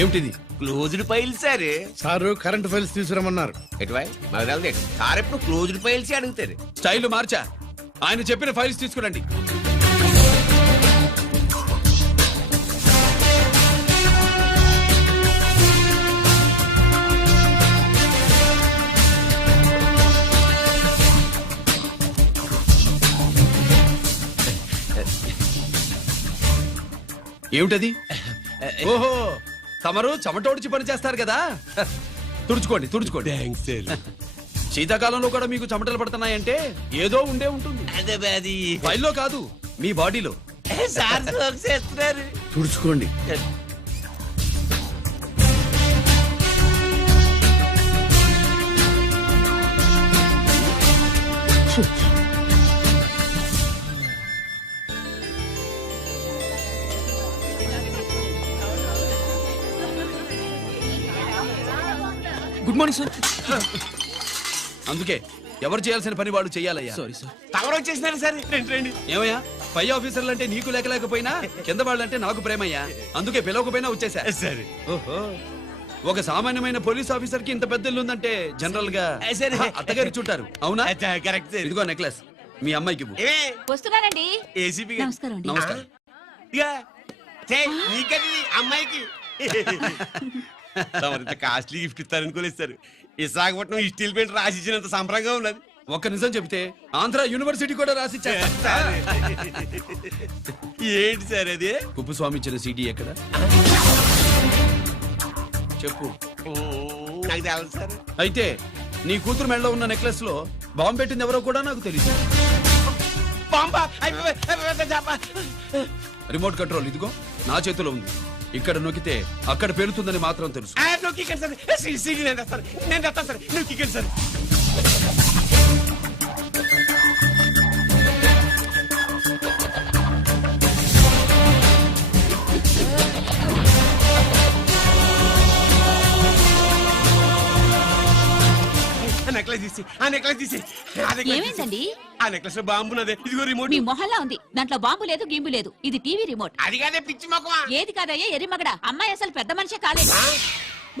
ఏమిటిది? Closed file sir sir current files తీసుకురమ్మన్నారు. ఎటువై మాకు తెలదు సార్ ఎప్పుడు క్లోజ్డ్ ఫైల్స్ అడుగుతారు? స్టైల్ మార్చా. ఆయన చెప్పిన ఫైల్స్ తీసుకురండి. ఏమిటది? ఓహో తమరు చెమటోడ్చి పని చేస్తారు కదా. తుడుచుకోండి తుడుచుకోండి. థ్యాంక్స్ శీతాకాలంలో కూడా మీకు చెమటలు పడుతున్నాయంటే ఏదో ఉండే ఉంటుంది. అదే అది ఫైల్లో కాదు మీ బాడీలో. తుడుచుకోండి. గుడ్ మార్నింగ్ సార్ అందుకే ఎవరు చేయాల్సిన పని వాళ్ళు చేయాలయ్యా. సారీ సార్ వచ్చేసినారు సార్. రండి రండి. ఏమయ్యా? పై ఆఫీసర్లు అంటే నీకు లేకలేకపోయినా కింద వాళ్ళంటే నాకు ప్రేమయ్యా. అందుకే పిలవకపోయినా వచ్చేసా. సరే. ఓహో. ఒక సామాన్యమైన పోలీస్ ఆఫీసర్కి ఇంత పెద్ద ఇల్లు ఉందంటే జనరల్గా అత్తగారి చుట్టారు. అవునా? Correct sir. ఇదిగో నెక్లెస్. మీ అమ్మాయికి వస్తున్నానండి ఏసీపీ నమస్కారం అండి. నమస్కారం. నీకది అమ్మాయికి. తమరింత కాస్ట్లీ గిఫ్ట్ ఇస్తారనుకోలేదు సార్ విశాఖపట్నం ఈ స్టీల్ పెయింట్ రాసి ఇచ్చినంత సంబరంగా ఉన్నది ఒక్క నిజం చెబితే ఆంధ్ర యూనివర్సిటీ కూడా రాసిచ్చా సార్. ఏంటి సార్ అది కుప్పుస్వామి ఇచ్చిన సీడీ ఎక్కడ చెప్పు నాకు తెలదు సార్ అయితే నీ కూతురు మెడలో ఉన్న నెక్లెస్లో బాంబు పెట్టింది ఎవరో కూడా నాకు బాంబా చెప్ప. రిమోట్ కంట్రోల్ ఇదిగో నా చేతిలో ఉంది ఇక్కడ నొక్కితే అక్కడ పేలుతుందని మాత్రం తెలుసు. ఆ, నేను తెస్తాను. నేను తెస్తాను సార్. నువ్వు సార్. తీసి ఆ నెక్లెస్ తీసి ఆ నెక్లెస్. ఏమైందండి? ఆ నెక్లెస్లో బాంబు ఉన్నదే. ఇదిగో రిమోట్. మీ మొహల్లా ఉంది. దాంట్లో బాంబు లేదు గింబు లేదు. ఇది టీవీ రిమోట్. అది కాదే పిచ్చి మొక్కమా ఏది కాదయ్యా ఎరిమగడ అమ్మాయి అసలు పెద్ద మనిషి కాలేదు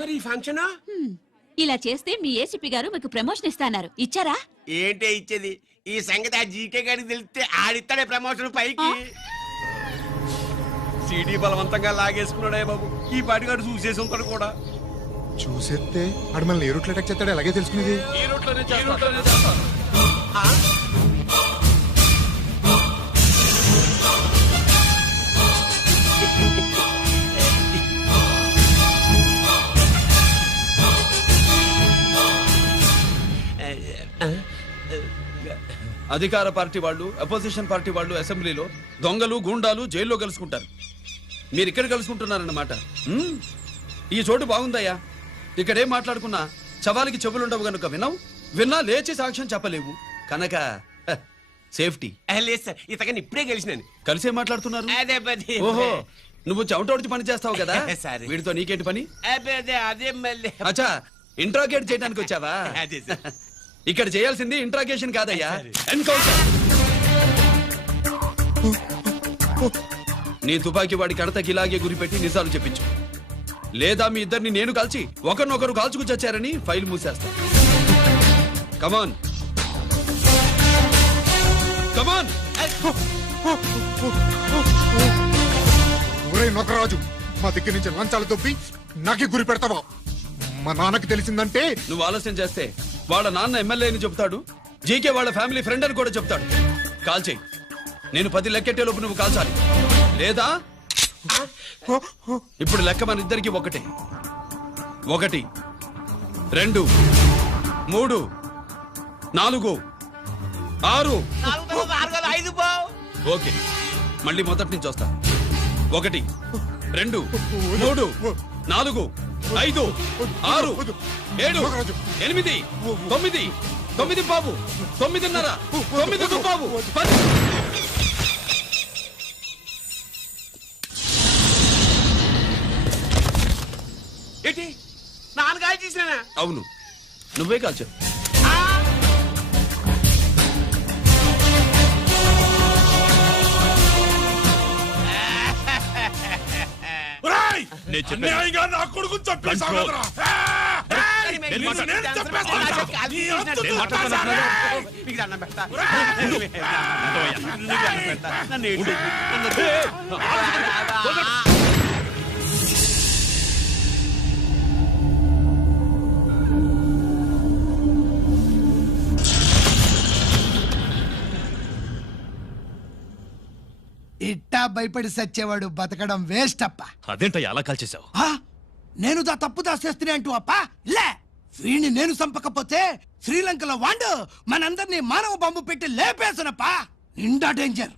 మరి ఈ ఫంక్షన్? హ్మ్. ఇలా చేస్తే మీ ఏసీపీ గారు మీకు ప్రమోషన్ ఇస్తాన్నారు ఇచ్చారా? ఏంటే ఇచ్చేది? ఈ సంగతి ఆ జీకే గారికి తెలిస్తే ఆడిస్తాడే ప్రమోషన్ పైకి. సిడి బలవంతంగా లాగేసుకున్నాడే బాబు. ఈ పాటిగాడు చూసేసి ఉంటాడు కూడా. చూసేస్తే ఆడు మనల్ని ఏ రూట్లో అటాక్ చేస్తాడో ఎలాగే తెలుసుకునేది. ఈ రూట్లోనే? అధికార పార్టీ వాళ్ళు అపోజిషన్ పార్టీ వాళ్ళు అసెంబ్లీలో దొంగలు గూండాలు జైల్లో కలుసుకుంటారు. మీరు ఇక్కడ కలుసుకుంటున్నారన్నమాట. ఈ చోటు బాగుందయ్యా. ఇక్కడేం మాట్లాడుకున్నా? చవాలికి చెవులుండవు గనుక వినవు విన్నా లేచి సాక్ష్యం చెప్పలేవు. కనుక సేఫ్టీ. లేదు సార్ ఇతగాని ఇప్పుడే గెలిచినాను. కలిసే మాట్లాడుతున్నారు? అదే పది ఓహో నువ్వు చెమటోడిచి పని చేస్తావు కదా? సరే. వీడితో నీకేంటి పని? అదే అదే అదే మళ్ళీ. అచ్చా ఇంట్రాగేట్ చేయడానికి వచ్చావా? అదే సార్. ఇక్కడ చేయాల్సింది ఇంట్రాగేషన్ కాదయ్యా. ఎన్కౌంటర్. నీ తుపాకీ వాడి కడతకి ఇలాగే గురిపెట్టి నిజాలు చెప్పించు. లేదా మీ ఇద్దరిని నేను కాల్చి ఒకరినొకరు కాల్చుకు చచ్చారని ఫైల్ మూసేస్తా. కమాన్ కమాన్ ఊరే నొకరాజు మా దగ్గర నుంచి లంచాలు దొబ్బి నాకే గురి పెడతావా? మా నాన్నకి తెలిసిందంటే నువ్వు ఆలస్యం చేస్తే వాళ్ళ నాన్న ఎమ్మెల్యే అని చెప్తాడు జీకే వాళ్ళ ఫ్యామిలీ ఫ్రెండ్ అని కూడా చెప్తాడు కాల్ చేయి. నేను పది లెక్కెట్టే లోపు నువ్వు కాల్చాలి. లేదా ఇప్పుడు లెక్క మన ఇద్దరికి ఒకటే. ఒకటి రెండు మూడు నాలుగు ఆరు. ఓకే. మళ్ళీ మొదటి నుంచి వస్తా. ఒకటి రెండు మూడు నాలుగు ఐదు ఆరు ఏడు ఎనిమిది తొమ్మిది తొమ్మిది బాబు తొమ్మిదిన్నర తొమ్మిది బాబు పది. ఏంటి నాన్నగారు చేసినా అవును నువ్వే కాల్చావు ఒరేయ్! నేను చెప్పాను అన్యాయంగా నా కొడుకు చంపేశావు Control. కదరా? నేను నేను మాట్లాడు- నేను చంపేస్తాను. నేను మాట్లాడు- నీ అంతు నేను చూస్తాను. మాట్లాడుతున్నాను. మీకు దండం పెడతా. నీకు దండం పెడతా. నన్ను. నన్ను వద్దు. ఇట్టా భయపడి సచ్చేవాడు బతకడం వేస్ట్ అప్ప. అదేంటయ్యా అలా కాల్చేశావు? ఆ? నేను దా తప్పు దాచేస్తున్నా అంటూ అప్ప. లే వీణ్ణి నేను చంపకపోతే శ్రీలంకలో వాండు మనందరినీ మానవ బాంబు పెట్టి లేపేసనప్పా నిండా డేంజర్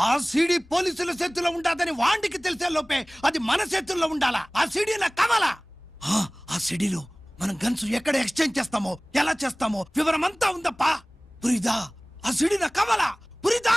ఆ సీడీ పోలీసుల చేతుల్లో ఉండాదని వాండికి తెలిసే లోపే అది మన చేతుల్లో ఉండాలా? ఆ సీడీ నాకు కావాలా? ఆ, ఆ సీడీలో మనం గన్స్ ఎక్కడ ఎక్స్చేంజ్ చేస్తామో ఎలా చేస్తామో వివరం అంతా ఉందప్పా. పురిదా ఆ సీడీ నాకు కావాలా? పురిదా!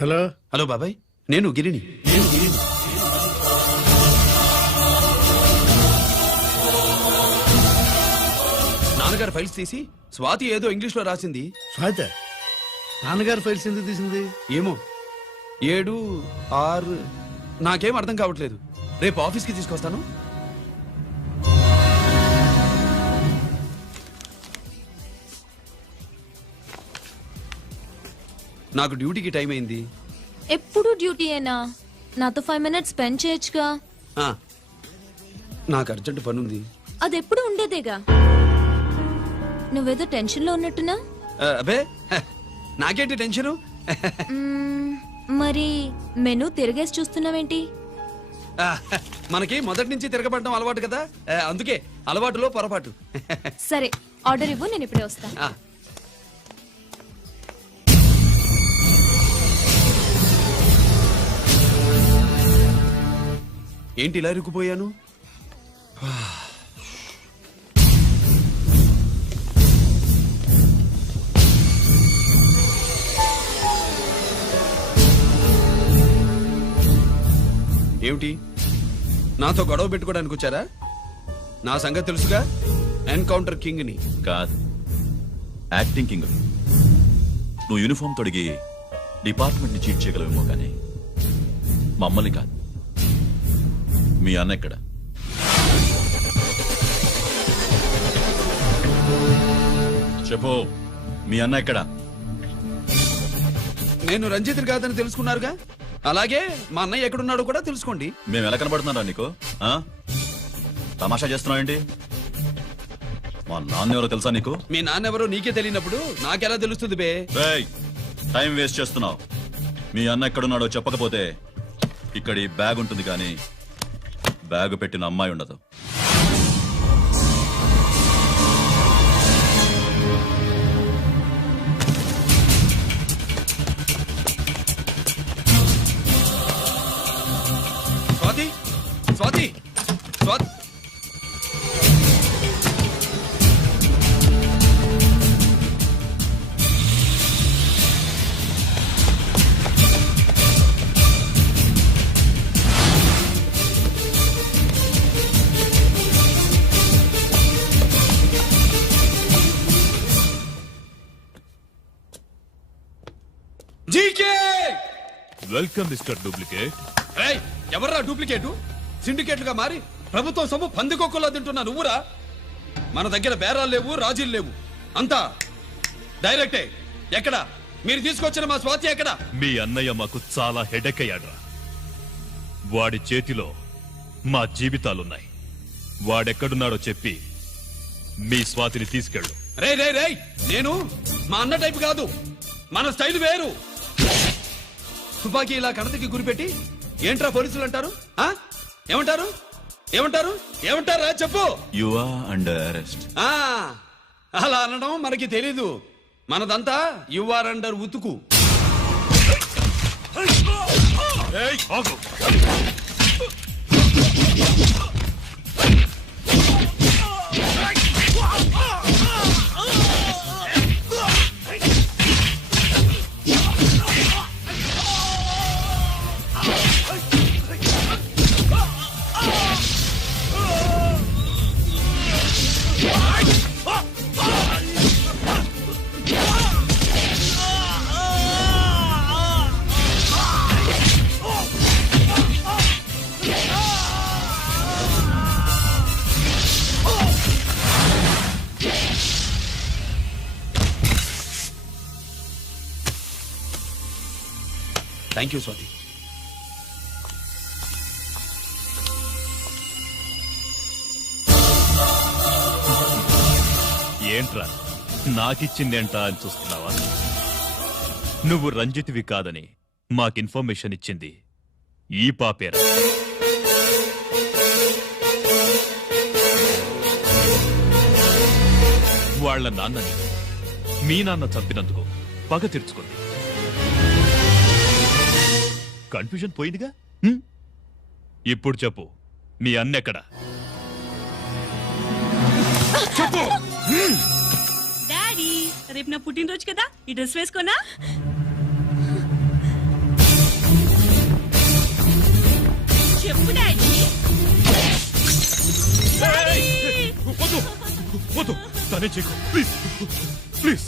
హలో? హలో బాబాయ్ నేను గిరిని. నేను గిరిని నాన్నగారు ఫైల్స్ తీసి స్వాతి ఏదో ఇంగ్లీష్లో రాసింది. స్వాత? నాన్నగారు ఫైల్స్ ఎందుకు తీసింది? ఏమో. ఏడు ఆరు నాకేం అర్థం కావట్లేదు. రేపు ఆఫీస్కి తీసుకొస్తాను. నాకు డ్యూటీకి టైం అయింది. ఎప్పుడు డ్యూటీ అయినా? నాతో ఫైవ్ మినిట్స్ స్పెండ్ చేయొచ్చుగా. ఆ, నాకు అర్జెంట్ పని ఉంది అది ఎప్పుడు ఉండేదేగా? నువ్వేదో టెన్షన్లో ఉన్నట్టున్నా ఆ, అబే హ, నాకేంటి టెన్షను? మ్మ్, మరి మెను తిరిగేసి చూస్తున్నావేంటి? ఆ, మనకి మొదటి నుంచి తిరగబడడం అలవాటు కదా. ఆ, అందుకే అలవాటులో పొరపాటు. సరే ఆర్డర్ ఇవ్వు నేను ఇప్పుడే వస్తా. ఆ, ఏంటి ఇలా ఇరుక్కుపోయాను? ఏమిటి? నాతో గొడవ పెట్టుకోవడానికి వచ్చారా? నా సంగతి తెలుసుగా? ఎన్కౌంటర్ కింగ్ని కాదు. యాక్టింగ్ కింగ్ నువ్వు యూనిఫామ్ తొడిగి డిపార్ట్మెంట్ని చీట్ చేయగలవేమో కానీ మమ్మల్ని కాదు. మీ అన్న ఎక్కడ? చెప్పు మీ అన్న ఎక్కడ? నేను రంజిత్ కాదని తెలుసుకున్నారుగా? అలాగే మా అన్నయ్య ఎక్కడున్నాడో కూడా తెలుసుకోండి. మేము ఎలా కనబడుతున్నారా నీకు? ఆ? తమాషా చేస్తున్నావు ఏంటి? మా నాన్న ఎవరో తెలుసా నీకు? మీ నాన్నెవరో నీకే తెలియనప్పుడు నాకెలా తెలుస్తుంది బే? రేయ్ టైం వేస్ట్ చేస్తున్నావు. మీ అన్న ఎక్కడున్నాడో చెప్పకపోతే ఇక్కడ ఈ బ్యాగ్ ఉంటుంది కానీ బ్యాగ్ పెట్టిన అమ్మాయి ఉండదు. Welcome mister duplicate. ఏయ్ ఎవర్రా డూప్లికేటు? సిండికేట్లుగా మారి ప్రభుత్వం సొమ్ము పందికొక్కులా తింటున్నా నువ్వురా? మన దగ్గర బేరాలు లేవు రాజీలు లేవు. అంతా డైరెక్టే. ఎక్కడ? మీరు తీసుకొచ్చిన మా స్వాతి ఎక్కడ? మీ అన్నయ్య మాకు చాలా హెడెక్ అయ్యాడ్రా. వాడి చేతిలో మా జీవితాలున్నాయి. వాడెక్కడున్నాడో చెప్పి మీ స్వాతిని తీసుకెళ్ళు. రే రే రే నేను మా అన్న టైపు కాదు. మన స్టైల్ వేరు. తుపాకీ ఇలా కణతకి గురిపెట్టి ఏంట్రా పోలీసులు అంటారు? ఆ? ఏమంటారు? ఏమంటారు? ఏమంటారా? చెప్పు. యు ఆర్ అండర్ అరెస్ట్ ఆ అలా అనడం మనకి తెలీదు. మనదంతా యు ఆర్ అండర్ ఉతుకు. ఆగు. థ్యాంక్ యూ స్వాతి ఏంట్రా? నాకిచ్చిందేంటా అని చూస్తున్నావా? నువ్వు రంజిత్వి కాదని మాకు ఇన్ఫర్మేషన్ ఇచ్చింది ఈ పాపేరా. వాళ్ళ నాన్నని మీ నాన్న చంపినందుకు పగ తీర్చుకుంది కన్ఫ్యూజన్ పోయిందిగా? హ్మ్? ఇప్పుడు చెప్పు మీ అన్నెక్కడా డాడీ రేపు నా పుట్టినరోజు కదా? ఈ డ్రెస్ వేసుకోనా? చెప్పు డాడీ. వద్దు వద్దు దానే చేయకు. Please please.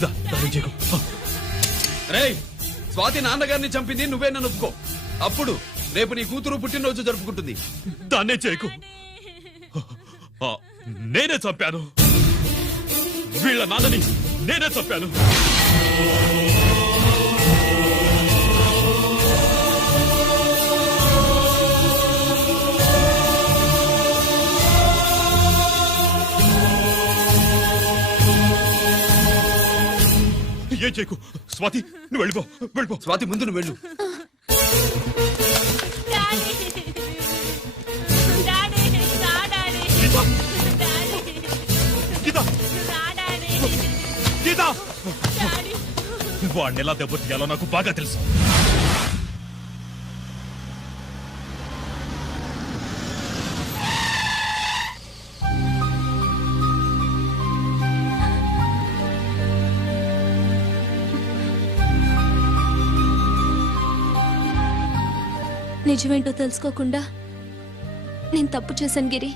దా- దానే చేయకు. ఆ, రేయ్ స్వాతి నాన్నగారిని చంపింది నువ్వే నన్ను ఒప్పుకో. అప్పుడు రేపు నీ కూతురు పుట్టినరోజు జరుపుకుంటుంది. దాన్నే చేయకు. ఆ, నేనే చంపాను. వీళ్ళ నాన్నని నేనే చంపాను. ఏం చేయకు. స్వాతి నువ్వు వెళ్ళిపో. వెళ్ళిపో. స్వాతి ముందు నువ్వు వెళ్ళు. వాడిని ఎలా దెబ్బతీయాలో నాకు బాగా తెలుసు. నిజమేంటో తెలుసుకోకుండా నేను తప్పు చేశాను గిరి.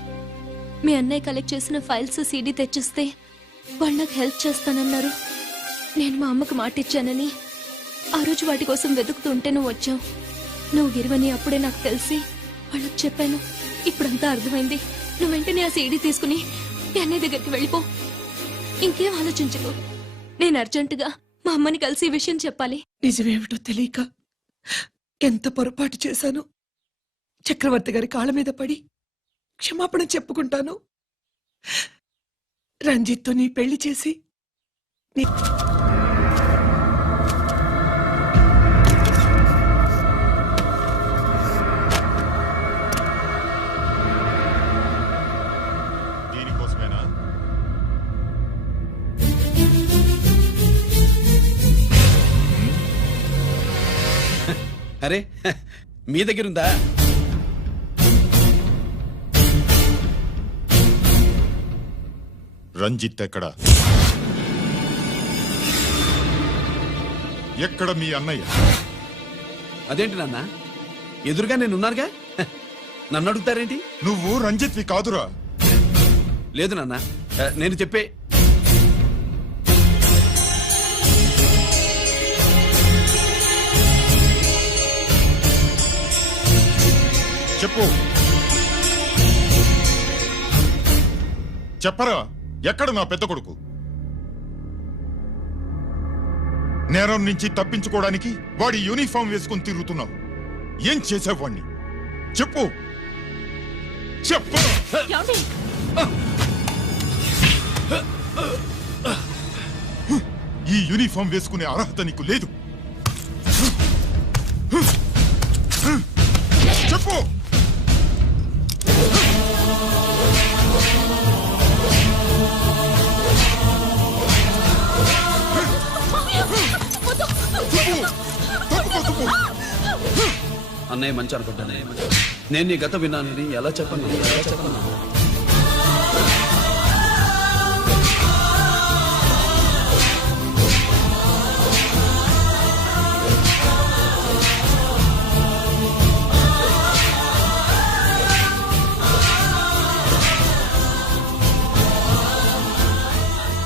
మీ అన్నయ్య కలెక్ట్ చేసిన ఫైల్స్ సీడీ తెచ్చిస్తే వాళ్ళు నాకు హెల్ప్ చేస్తానన్నారు. నేను మా అమ్మకు మాటిచ్చానని ఆ రోజు వాటి కోసం వెతుకుతుంటే నువ్వు వచ్చావు. నువ్వు గిరివని అప్పుడే నాకు తెలిసి వాళ్ళకి చెప్పాను. ఇప్పుడంతా అర్థమైంది. నువ్వు వెంటనే ఆ సీడీ తీసుకుని మీ అన్నయ్య దగ్గరికి వెళ్ళిపో. ఇంకేం ఆలోచించకు. నేను అర్జెంటుగా మా అమ్మని కలిసి ఈ విషయం చెప్పాలి. నిజమేమిటో తెలియక ఎంత పొరపాటు చేశాను. చక్రవర్తి గారి కాళ్ళ మీద పడి క్షమాపణ చెప్పుకుంటాను. రంజిత్తో నీ పెళ్ళి చేసి నీ- అరే మీ దగ్గర ఉందా రంజిత్ ఎక్కడ? ఎక్కడ మీ అన్నయ్య? అదేంటి నాన్న? ఎదురుగా నేను ఉన్నానుగా హ, నన్ను అడుగుతారేంటి? నువ్వు రంజిత్వి కాదురా. లేదు నాన్న నేను చెప్పే చెప్పు. చెప్పరా? ఎక్కడ నా పెద్ద కొడుకు? నేరం నుంచి తప్పించుకోవడానికి వాడి యూనిఫామ్ వేసుకుని తిరుగుతున్నావు. ఏం చేసావు వాణ్ణి? చెప్పు. చెప్పు? ఈ యూనిఫామ్ వేసుకునే అర్హత నీకు లేదు. మంచి అనుకుంటాను. నేను నీ గత విన్నానని ఎలా చెప్పను? ఎలా చెప్పను?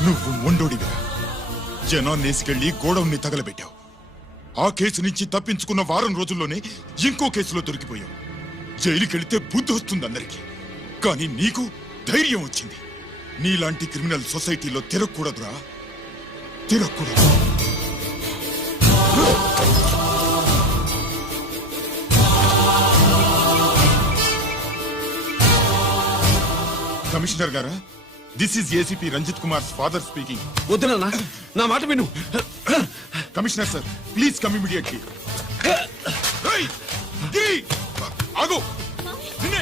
నువ్వు మొండోడిగా జనాన్ని వేసుకెళ్ళి గోడౌన్ని తగలబెట్టావు. ఆ కేసు నుంచి తప్పించుకున్న వారం రోజుల్లోనే ఇంకో కేసులో దొరికిపోయావు. జైలుకెళితే బుద్ధి వస్తుంది అందరికీ. కానీ నీకు ధైర్యం వచ్చింది. నీలాంటి క్రిమినల్ సొసైటీలో తిరగకూడదురా. తిరగకూడదు. కమిషనర్ గారా? This is ACP Ranjith Kumar father speaking వద్దు నాన్న నా మాట విను. Commissioner sir please come immediately ఆగు. నిన్నే.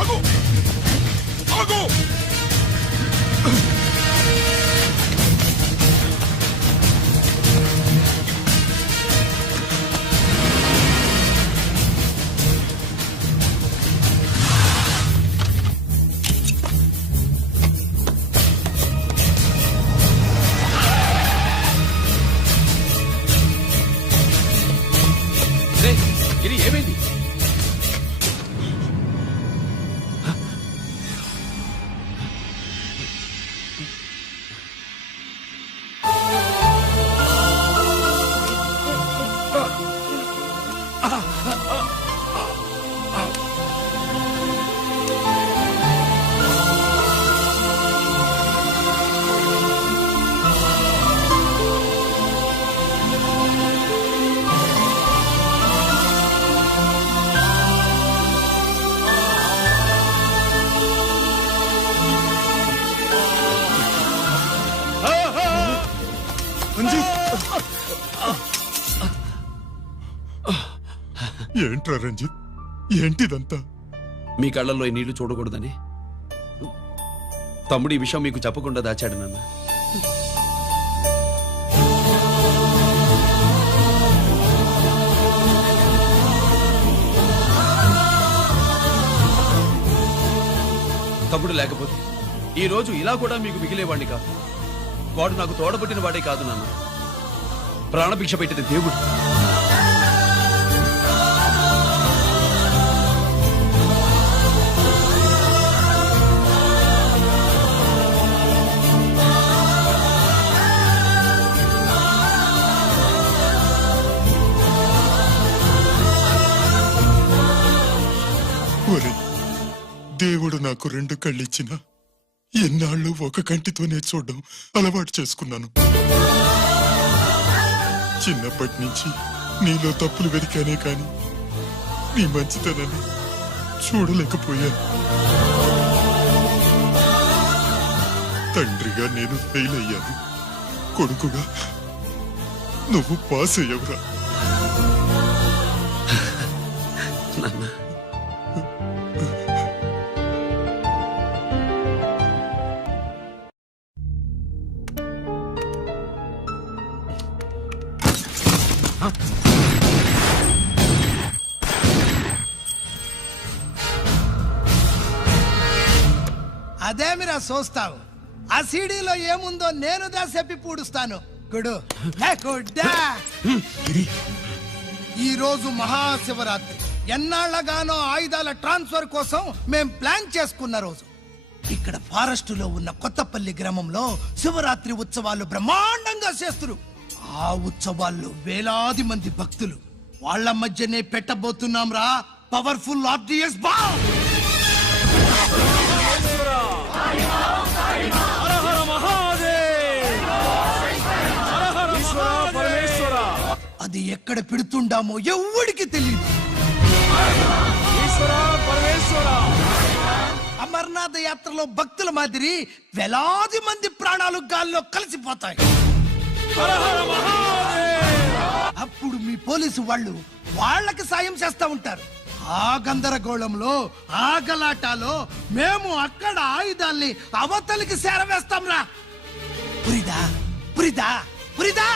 ఆగు. ఏంట్రా రంజిత్? ఏంటిదంతా? మీ కళ్ళల్లో ఈ నీళ్ళు చూడకూడదని. తమ్ముడు ఈ విషయం మీకు చెప్పకుండా దాచాడు నాన్న. తమ్ముడు లేకపోతే ఈ రోజు ఇలా కూడా మీకు మిగిలేవాడిని కాదు. వాడు నాకు తోడబుట్టిన వాడే కాదు నాన్న. ప్రాణభిక్ష పెట్టిన దేవుడు. దేవుడు నాకు రెండు కళ్ళిచ్చిన ఎన్నాళ్ళు ఒక కంటితోనే చూడడం అలవాటు చేసుకున్నాను. చిన్నప్పటి నుంచి నీలో తప్పులు వెతికానే కాని నీ మంచితనాన్ని చూడలేకపోయాను. తండ్రిగా నేను ఫెయిల్ అయ్యాను. కొడుకుగా నువ్వు పాస్ అయ్యవురా. అదేమిరా చూస్తావు ఆ సీడీలో ఏముందో నేను దా చెప్పి పూడుస్తాను. గుడు. ఈ రోజు మహాశివరాత్రి. ఎన్నాళ్ళగానో ఆయుధాల ట్రాన్స్ఫర్ కోసం మేం ప్లాన్ చేసుకున్న రోజు. ఇక్కడ ఫారెస్ట్లో ఉన్న కొత్తపల్లి గ్రామంలో శివరాత్రి ఉత్సవాలు బ్రహ్మాండంగా చేస్తురు. ఆ ఉత్సవాల్లో వేలాది మంది భక్తులు. వాళ్ళ మధ్యనే పెట్టబోతున్నాం రా పవర్ఫుల్ ఆర్డియస్ బా అది ఎక్కడ పెడుతుండామో ఎవ్వడికి తెలియదు అమర్నాథ్ యాత్రలో భక్తుల మాదిరి వేలాది మంది ప్రాణాలు గాల్లో కలిసిపోతాయి. అప్పుడు మీ పోలీసు వాళ్ళు వాళ్ళకి సాయం చేస్తా ఉంటారు. ఆ గందరగోళంలో ఆ గలాటాలో మేము అక్కడ ఆయుధాల్ని అవతలికి చేరవేస్తాం రా. పురిదా పురిదా పురిదా!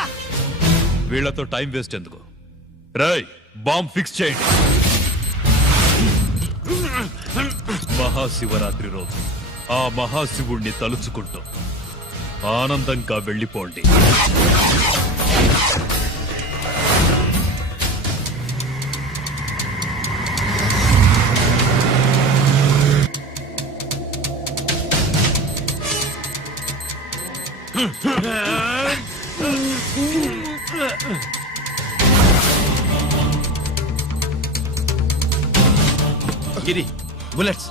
వీళ్ళతో టైం వేస్ట్ ఎందుకు? రాయ్ బాంబ్ ఫిక్స్ చేయండి. మహాశివరాత్రి రోజు ఆ మహాశివుణ్ణి తలుచుకుంటూ ఆనందంగా వెళ్ళిపోండి. గిరి బుల్లెట్స్